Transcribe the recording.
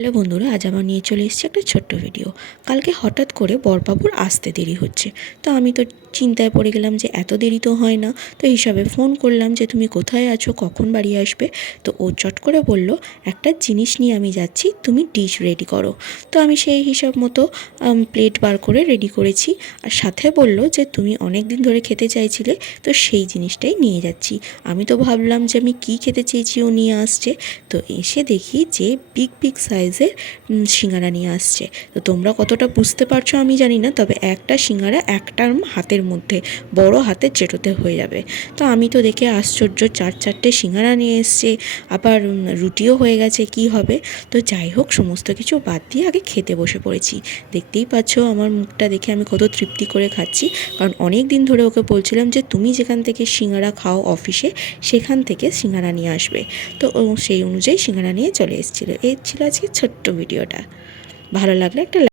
Hello বন্ধুরা, আজ আমার নিয়ে চলে এসেছি একটা ছোট্ট ভিডিও। কালকে হঠাৎ করে বরবাবুর আসতে দেরি হচ্ছে, তো আমি তো চিন্তায় পড়ে গেলাম যে এত দেরি তো হয় না। তো হিসাবে ফোন করলাম যে তুমি কোথায় আছো, কখন বাড়ি আসবে। তো ও চট করে বলল একটা জিনিস নিয়ে আমি যাচ্ছি, তুমি ডিশ রেডি করো। তো আমি সেই হিসাব মতো প্লেট বার করে রেডি করেছি, আর সাথে বলল যে তুমি অনেক দিন ধরে খেতে চাইছিলে, তো সেই জিনিসটাই নিয়ে যাচ্ছি। আমি তো ভাবলাম যে আমি কী খেতে চেয়েছি ও নিয়ে আসছে। তো এসে দেখি যে বিগ বিগ সাইজের সিঙ্গারা নিয়ে আসছে। তো তোমরা কতটা বুঝতে পারছো আমি জানি না, তবে একটা সিঙ্গারা একটা হাতের মধ্যে বড় হাতের চেটোতে হয়ে যাবে। তো আমি তো দেখে আশ্চর্য, 4-4টে সিঙ্গারা নিয়ে এসছে, আবার রুটিও হয়ে গেছে, কি হবে। তো যাই হোক, সমস্ত কিছু বাদ দিয়ে আগে খেতে বসে পড়েছি। দেখতেই পাচ্ছ আমার মুখটা দেখে আমি কত তৃপ্তি করে খাচ্ছি, কারণ অনেক দিন ধরে ওকে বলছিলাম যে তুমি যেখান থেকে সিঙ্গারা খাও অফিসে, সেখান থেকে সিঙ্গারা নিয়ে আসবে। তো ও সেই অনুযায়ী সিঙ্গারা নিয়ে চলে এসেছিলো। এই ছিল আজকে ছোট্ট ভিডিওটা। ভালো লাগলে একটা